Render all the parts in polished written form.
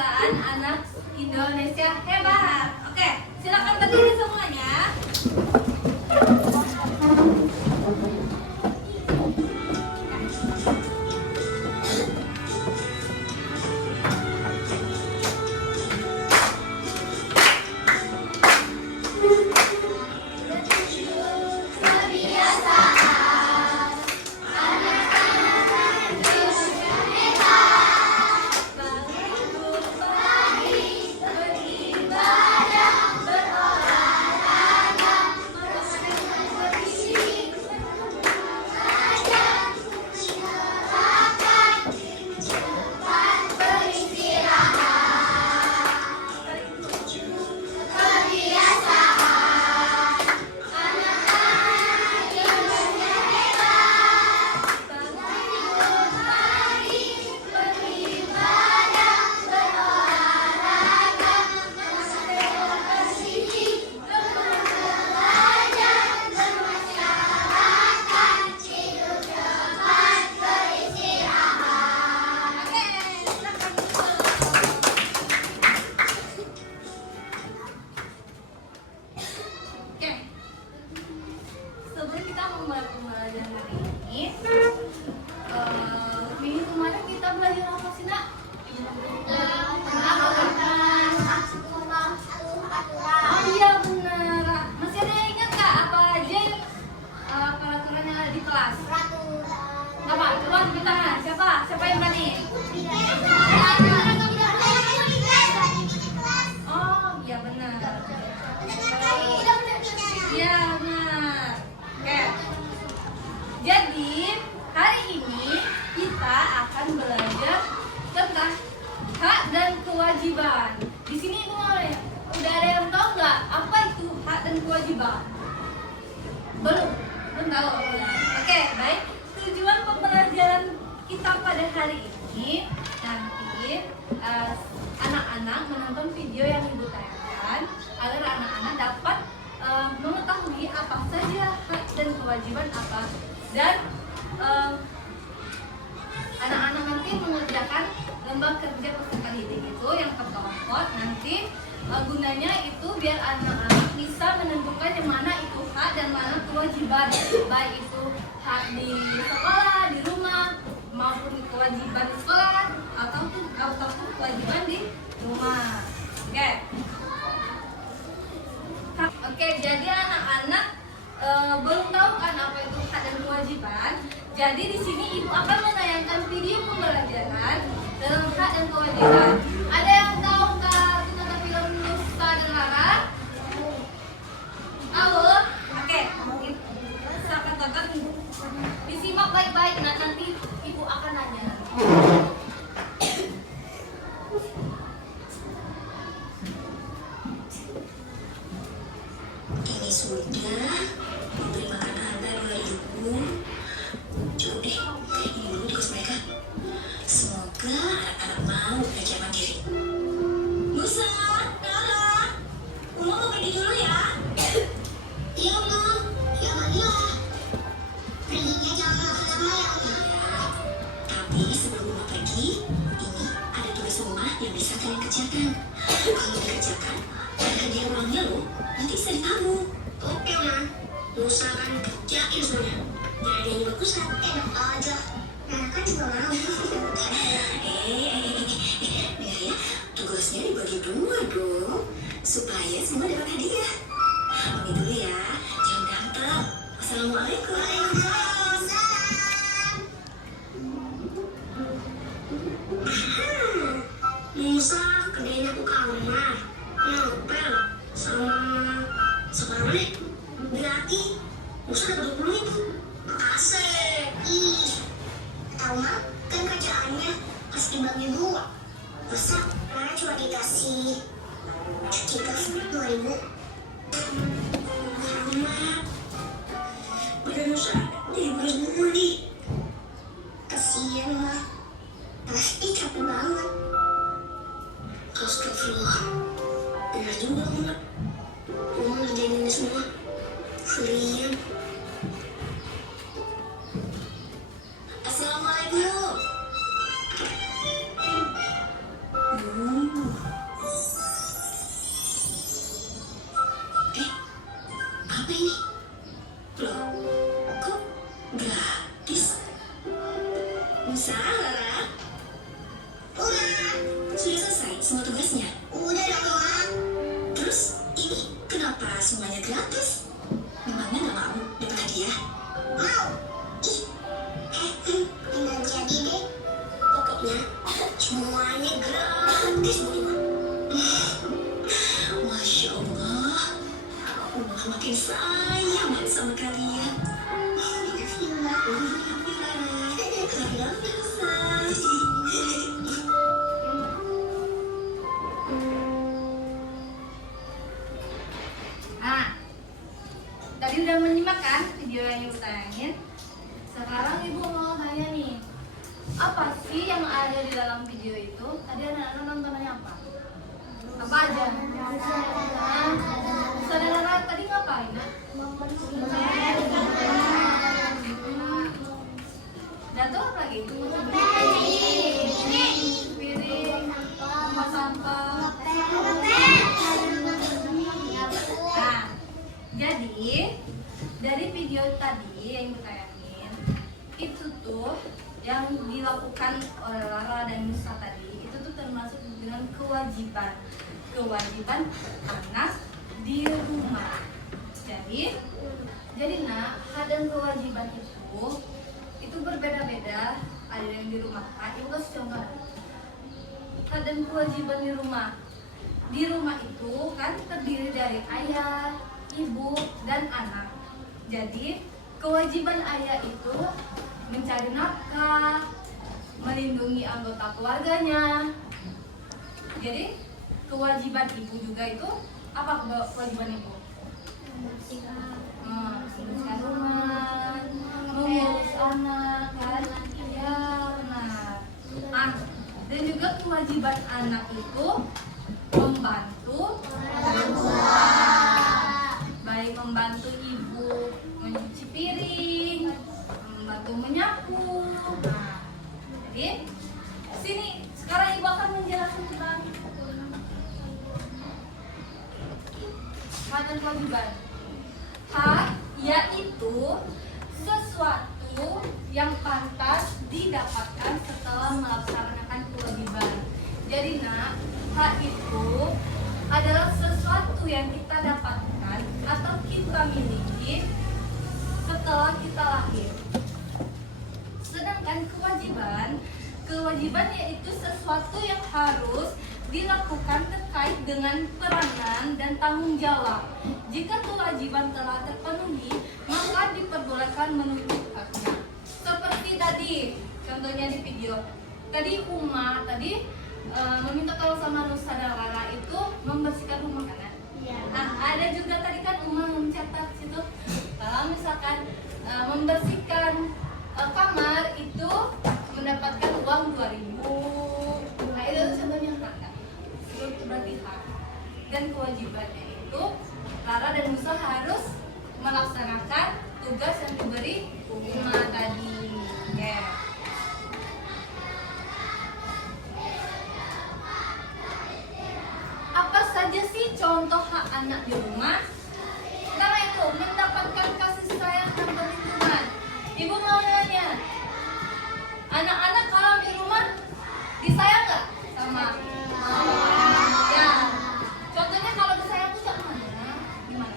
perasaan anak Indonesia hebat. Oke, silakan berdiri semuanya. Sebelum kita memulai pembelajaran hari ini, minggu kemarin kita belajar apa sih, Nak? Oh iya benar. Masih ada yang ingat nggak apa aja peraturan yang ada di kelas? Apa? Coba tunjuk tangan. Siapa yang berani? Oh iya benar. Iya benar. Oke. Jadi hari ini kita akan belajar tentang hak dan kewajiban. Di sini mulai. Udah ada yang tahu nggak apa itu hak dan kewajiban? Belum tahu. Oke, baik. Tujuan pembelajaran kita pada hari ini nanti anak-anak menonton video yang Ibu tayangkan agar anak-anak dapat mengetahui apa saja hak dan kewajiban apa dan anak-anak nanti mengerjakan lomba kerja peserta didik itu yang terpokok nanti gunanya itu biar anak-anak bisa menentukan yang mana itu hak dan mana kewajiban, baik itu hak di sekolah, di rumah maupun kewajiban di sekolah ataupun kewajiban di rumah. Oke, jadi anak-anak belum tahu kan apa itu hak dan kewajiban. Jadi di sini Ibu akan menayangkan video pembelajaran dalam hak dan kewajiban. Ada yang tahu nggak tentang film Nusa dan Rara? Tahu? Oke, bisa katakan disimak baik-baik. Nah, nanti Ibu akan nanya. Ini sudah memberi makan Anda dua ibu. Coba deh, ini dulu di kos mereka. Semoga anak-anak mau belajar mandiri. Musa, Nara, Uma mau pergi dulu ya? Iya, Uma. Ya, iya. Perginya jangan lama-lama ya, Uma. Ya, tapi sebelum Uma pergi, ini ada tugas rumah yang bisa kalian kerjakan. Kalau dikerjakan, ada hadiah uangnya loh. Nanti bisa ditabung. Oke, Ma. Musa akan kerjain semuanya. Gak ada yang bagus kan? Enak aja. Nah, kan juga mau. Ya, tugasnya dibagi dua dong. Supaya semua dapat hadiah. Pamit dulu ya. Jangan ganteng. Assalamualaikum. Musa kerjain aku kamar. Ngepel. Sama sekarang deh. Berarti Musa dapat 20.000. Makasih. Ih, tahu mah kan kerjaannya pas dibagi dua. Masa Rara cuma dikasih 2.000? Sama udah Musa dibagi semua nih. Kasian mah, pasti capek banget. Astagfirullah. Benar juga Uma. Uma ngerjain ini semua sendirian. Assalamualaikum. semua tugasnya? Udah dong, Mak. Terus ini kenapa semuanya gratis? Memangnya nggak mau dapat hadiah? Mau. Ih, nggak jadi deh. Pokoknya semuanya gratis buat Uma. Masya Allah, Uma makin sayang banget sama kalian. Makasih, Mbak. Kalian Nah, tadi udah menyimak kan video yang ibu tayangin? Sekarang ibu mau tanya nih, apa sih yang ada di dalam video itu? Tadi anak-anak nontonnya apa? Apa aja? Saudara tadi ngapain? Dan tuh apa lagi? Piring, rumah sampah. Nah, jadi dari video tadi yang kita tayangin itu tuh yang dilakukan oleh Lara dan Nusa tadi itu tuh termasuk dengan kewajiban anak di rumah. Jadi nak, hak dan kewajiban itu berbeda-beda. Ada yang di rumah. Ibu kasih contoh. Hak dan kewajiban di rumah. Di rumah itu kan terdiri dari ayah, ibu, dan anak. Jadi kewajiban ayah itu mencari nafkah, melindungi anggota keluarganya. Jadi kewajiban ibu juga itu apa kewajiban ibu? Membersihkan rumah, mengurus anak, kan? Ya benar. Dan juga kewajiban anak itu membantu orang tua, baik membantu ibu mencuci piring, membantu menyapu. Jadi sini sekarang ibu akan menjelaskan tentang hak dan kewajiban. Hak yaitu sesuatu yang pantas didapatkan setelah melaksanakan kewajiban. Jadi nak, hak itu adalah sesuatu yang kita dapatkan atau kita miliki setelah kita lahir. Sedangkan kewajiban yaitu sesuatu yang harus dilakukan terkait dengan peranan dan tanggung jawab. Jika kewajiban telah terpenuhi, maka diperbolehkan menuntut haknya. Seperti tadi, contohnya di video. Tadi Uma meminta tolong sama Nusa dan Lara itu membersihkan rumah kan? Ya. Nah, ada juga tadi kan Uma mencatat situ kalau misalkan membersihkan kamar itu mendapatkan uang 2.000. Nah, itu contohnya hak. Itu berarti hak. Dan kewajibannya itu Lara dan Nusa harus melaksanakan tugas yang diberi Uma tadi. Yeah. Apa saja sih contoh hak anak di rumah? Pertama itu mendapatkan kasih sayang dan perlindungan. Ibu mau nanya, anak-anak kalau di rumah disayang nggak sama? Ya. Contohnya kalau disayang tuh gimana?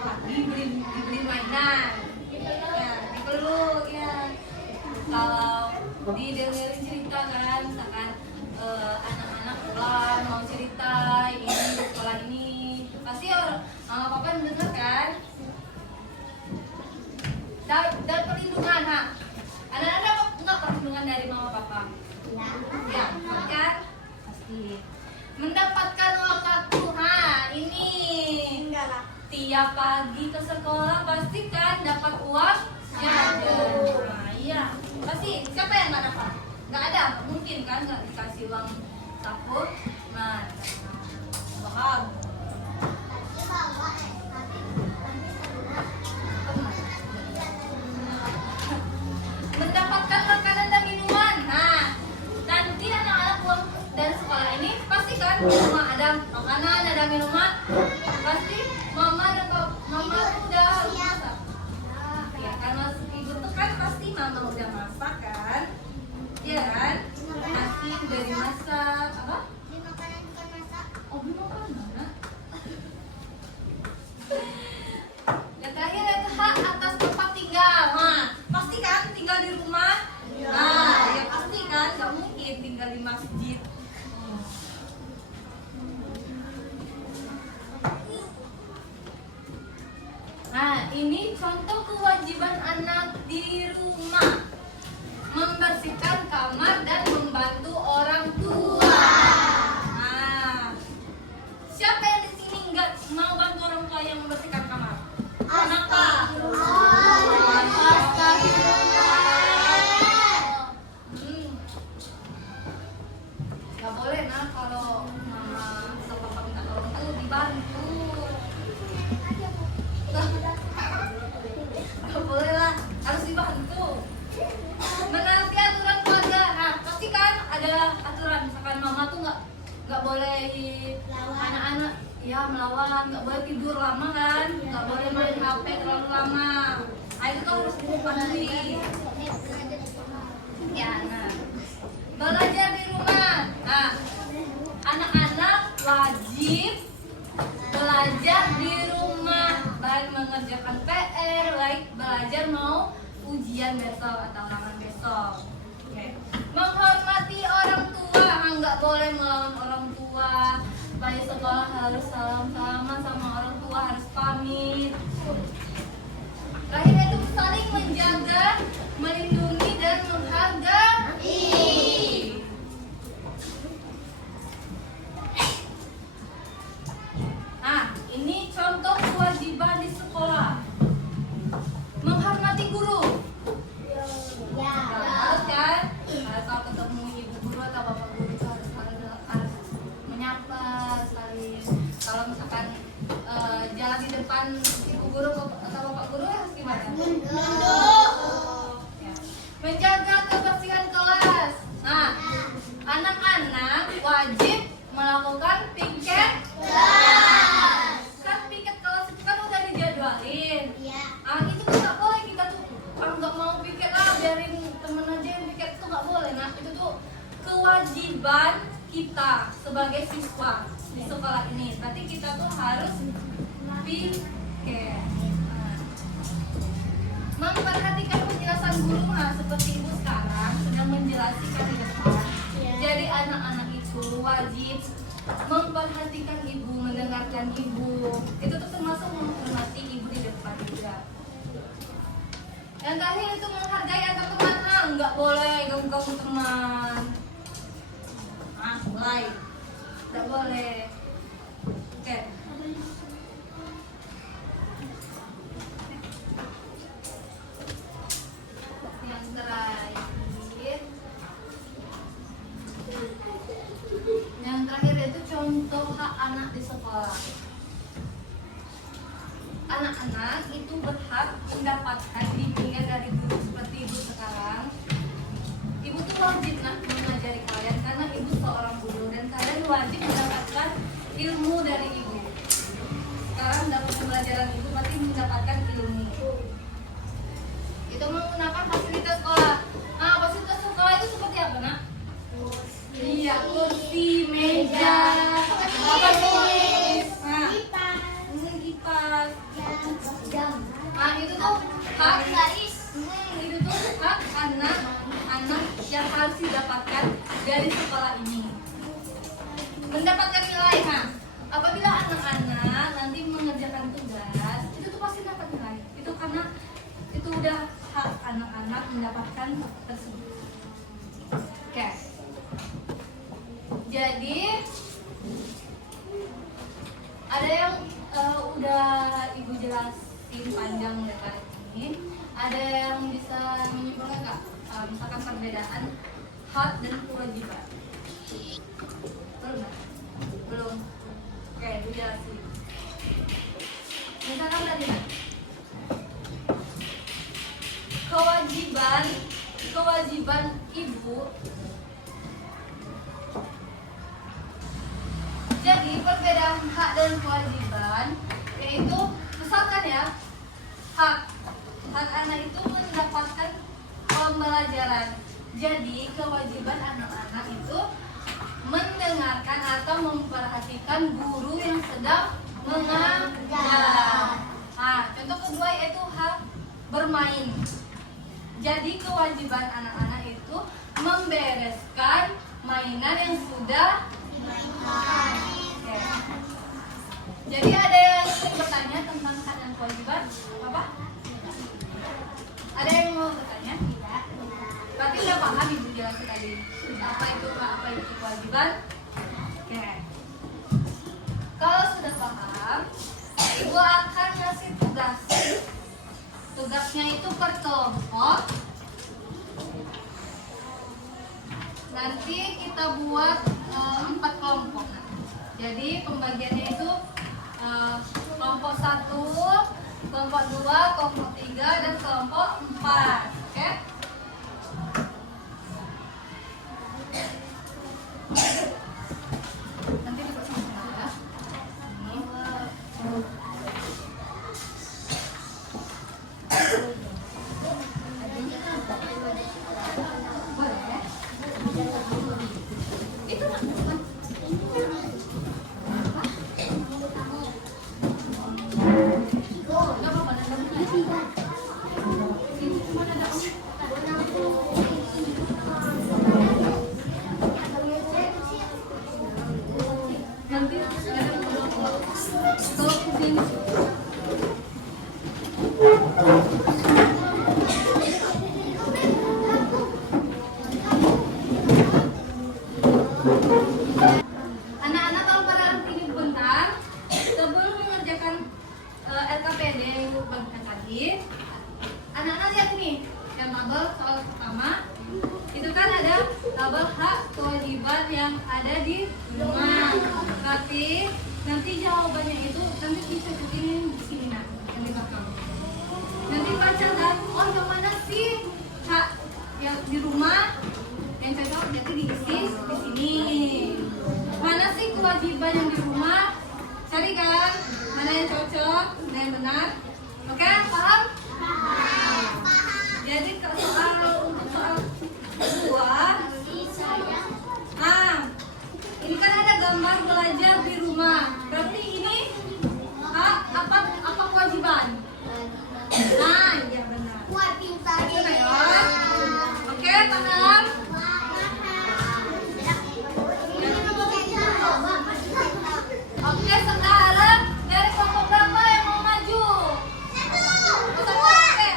Wah, diberi mainan. Ya, dipeluk ya. Kalau didengerin cerita kan, misalkan anak-anak pulang mau cerita ini di sekolah ini, pasti mama papa dengar kan? Dan perlindungan, anak-anak dapat nggak perlindungan dari mama papa? Ya, kan? Pasti. Mendapatkan uang kartu, ini enggak lah. Tiap pagi ke sekolah pasti kan dapat uang jajan. Nah, iya, pasti. Siapa yang nggak dapat? Nggak ada, mungkin kan nggak dikasih uang saku. Nah, paham. Mendapatkan makanan dan minuman. Nah, nanti anak-anak pulang dari sekolah ini pasti kan rumah ada makanan, ada minuman. Pasti mama udah masak. Ya kan, mas ibu tuh kan pasti mama udah masak kan? Iya kan? Nasi dari masak apa? Beli makanan bukan masak. Oh, beli makanan. Yang terakhir itu hak atas tempat tinggal. Nah, pasti kan tinggal di rumah? Nah, ya pasti kan, nggak mungkin tinggal di masjid. Nah, ini contoh kewajiban anak di rumah. Membersihkan kamar dan membantu orang tua. Nah, siapa yang di sini nggak mau bantu orang tua yang membersihkan kamar? Kenapa? Nggak boleh nah kalau mama atau papa minta tolong tuh dibantu. Nggak boleh lah, harus dibantu. Menaati aturan keluarga. Nah, pasti kan ada aturan. Misalkan mama tuh nggak boleh anak-anak ya melawan, nggak boleh tidur lama kan, nggak boleh main HP terlalu lama. Nah, itu tuh harus dipatuhi. Ya, nah, belajar di rumah. Nah, anak-anak wajib belajar di rumah, baik mengerjakan PR, baik belajar mau ujian besok atau ulangan besok. Oke. Menghormati orang tua, nggak boleh melawan orang tua. Baik sekolah harus salam-salaman sama orang tua, harus pamit. Terakhir itu saling menjaga, melindungi dan menghargai. Nah, ini contoh kewajiban di sekolah. Menghormati guru. Harus kan? Kalau ketemu ibu guru atau bapak guru itu harus menyapa, saling. Kalau misalkan jalan di depan ibu guru atau bapak guru harus gimana? Ya. Menjaga kebersihan kelas. Nah, anak-anak wajib melakukan piket kelas. Kan piket kelas itu kan udah dijadwalin. Itu tuh nggak boleh kita tuh nggak mau piket lah, biarin temen aja yang piket, itu nggak boleh. Nah, itu tuh kewajiban kita sebagai siswa di sekolah ini. Berarti kita tuh harus piket. Memperhatikan penjelasan guru. Nah, seperti ibu sekarang sedang menjelaskan di depan. Jadi anak-anak itu wajib memperhatikan ibu, mendengarkan ibu. Itu tuh termasuk menghormati ibu di depan juga. Yang terakhir itu menghargai antar teman. Nggak boleh ganggu teman. Mulai. Nggak boleh. Oke. Yang terakhir. Yang terakhir itu contoh hak anak di sekolah. Anak-anak itu berhak mendapatkan bimbingan dari guru seperti ibu sekarang. Ibu tuh wajib mengajari kalian karena ibu seorang guru dan kalian wajib mendapatkan ilmu dari ibu. Sekarang dapat pembelajaran ibu pasti mendapatkan ilmu. Itu menggunakan fasilitas sekolah. Nah, fasilitas sekolah itu seperti apa, Nak? Iya, kursi, meja, papan tulis, kipas. Nah, itu tuh hak itu tuh hak anak-anak yang harus didapatkan dari sekolah ini. Mendapatkan nilai. Nah, apabila anak-anak nanti mengerjakan tugas, itu tuh pasti dapat nilai. Itu karena itu udah hak anak-anak mendapatkan tersebut. Oke. Jadi ada yang udah ibu jelasin panjang lebar ini. Ada yang bisa menyimpulkan nggak? Misalkan perbedaan hak dan kewajiban. Belum. Oke, ibu jelasin. Misalkan tadi kewajiban ibu. Jadi perbedaan hak dan kewajiban yaitu misalkan ya, hak anak itu mendapatkan pembelajaran. Jadi kewajiban anak-anak itu memperhatikan guru yang sedang mengajar. Nah, contoh kedua yaitu hak bermain. Jadi kewajiban anak-anak itu membereskan mainan yang sudah dimainkan. Oke. Jadi ada yang bertanya tentang hak dan kewajiban? Apa? Ada yang mau bertanya? Tidak. Berarti udah paham Ibu jelaskan tadi. Apa itu kewajiban? Oke. Kalau sudah paham, Ibu akan ngasih tugas. Tugasnya itu per kelompok. Nanti kita buat 4 kelompok. Jadi pembagiannya itu kelompok 1, kelompok 2, kelompok 3, dan kelompok 4. Oke? Nanti dibersihkan ya. Anak-anak kalau pada ini bentar, sebelum mengerjakan LKPD yang Ibu bagikan tadi, anak-anak lihat nih, yang tabel soal pertama, itu kan ada tabel hak kewajiban yang ada di rumah. Berarti nanti jawabannya itu nanti disebutin di sini nah, yang di belakang. Nanti baca kan, oh yang mana sih hak yang di rumah yang cocok jadi diisi di sini. Mana sih kewajiban yang di rumah? Cari kan, mana yang cocok, mana yang benar. Oke, paham? Jadi untuk soal kedua, ini kan ada gambar belajar di rumah. Berarti ini apa kewajiban? Nah, iya benar. Benar ya? Oke, paham? Oke, sekarang dari kelompok berapa yang mau maju? Satu. Oke.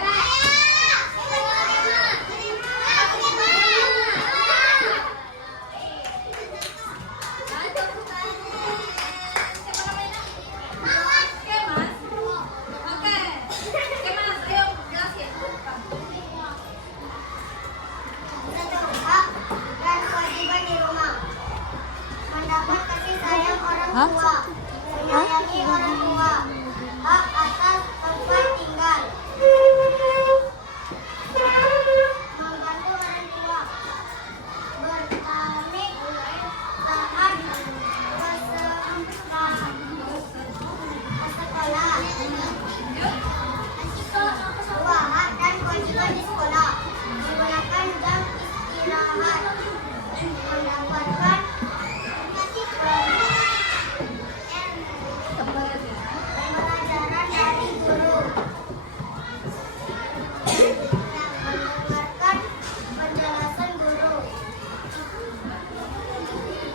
Menyayangi orang tua, hak atas tempat tinggal, membantu orang tua, bertani, taat, bersekolah, dua hak dan kewajiban di sekolah, menggunakan jam istirahat, mendapatkan pembelajaran dari guru, mendengarkan penjelasan guru,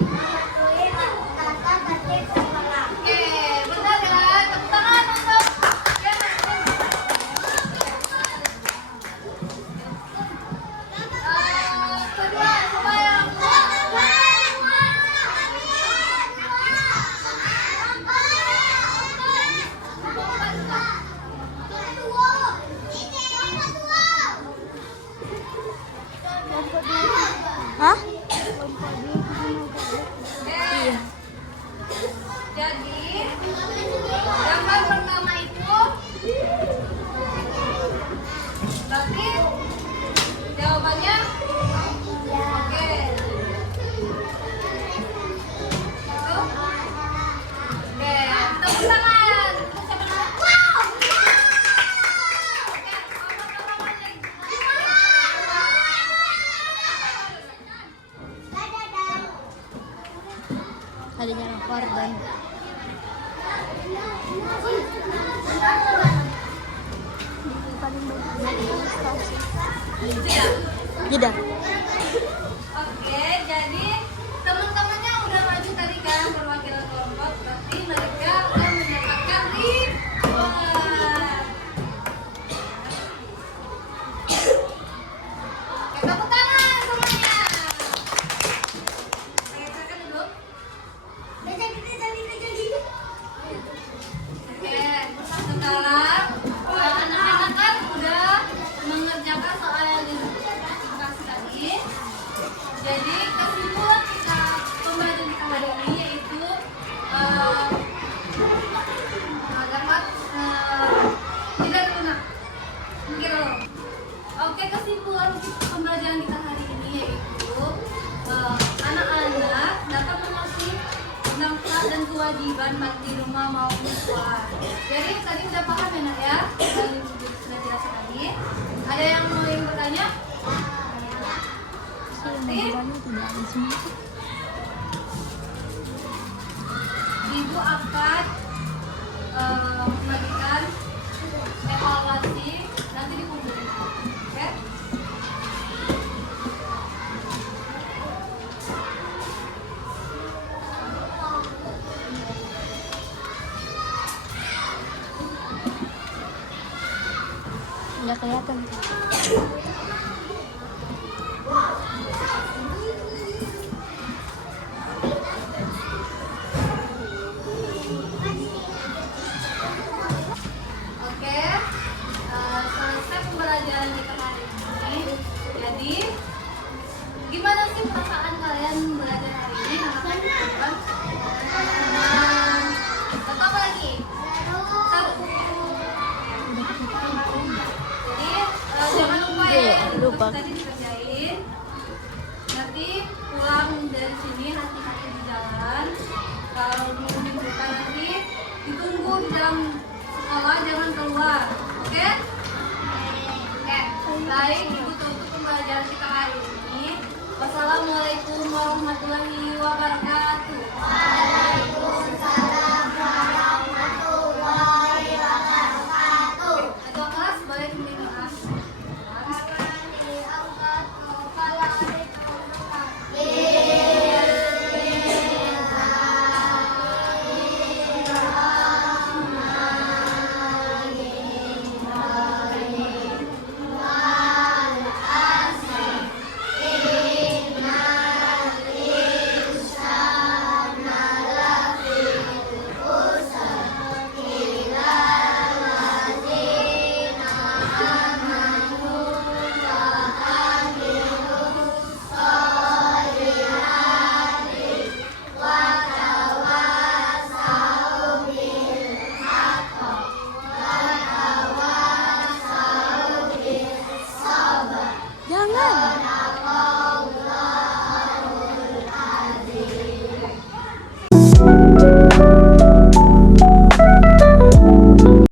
mematuhi tata tertib sekolah. Oke, benar ya. Tepuk tangan untuk kedua, coba yang Hah? Oke, adanya lapar dan Gitu ya. tidak. Oke, jadi teman-temannya udah maju tadi kan perwakilan kelompok, berarti mereka akan mendapatkan ribuan. Oke, tepuk tangan semuanya. Oke, silakan duduk. Oke, sekarang anak-anak kan udah mengerjakan soal yang dikasih tadi. Jadi kesimpulan kita pembelajaran kita hari ini yaitu dapat tidak dulu nak mikir dulu. Oke, kesimpulan pembelajaran kita hari ini yaitu anak-anak dapat mengerti tentang hak dan kewajiban baik di rumah maupun di sekolah. Jadi tadi udah paham ya nak ya? Sudah jelaskan tadi. Ada yang mau bertanya? Ibu akan membagikan evaluasi nanti dikumpulkan, oke? Nggak kelihatan. Oke, selesai pembelajaran kita hari ini. Jadi, gimana sih perasaan kalian belajar hari ini? Anak-anak teman-teman? Atau apa lagi? Seru. Jadi, jangan lupa ya, Lupa. tadi dikerjain. Nanti pulang dari sini hati-hati di jalan. Kalau mau jemputan nanti ditunggu di dalam sekolah, jangan keluar. Oke? Oke. Baik, ibu tutup pembelajaran kita hari ini. Wassalamualaikum warahmatullahi wabarakatuh. Ketua kelas boleh kembali kelas. Jangan.